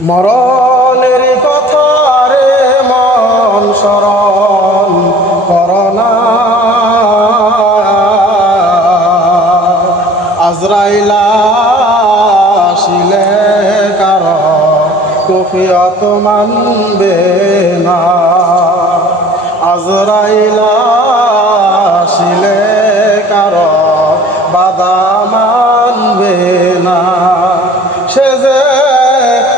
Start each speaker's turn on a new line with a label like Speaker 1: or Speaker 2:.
Speaker 1: মরণের কথা রে মন স্মরণ করনা আজরাইলা শিলে কার কফিয়ত মানবে না। আজরাইলা শিলে কার বাদা মানবে না। সে যে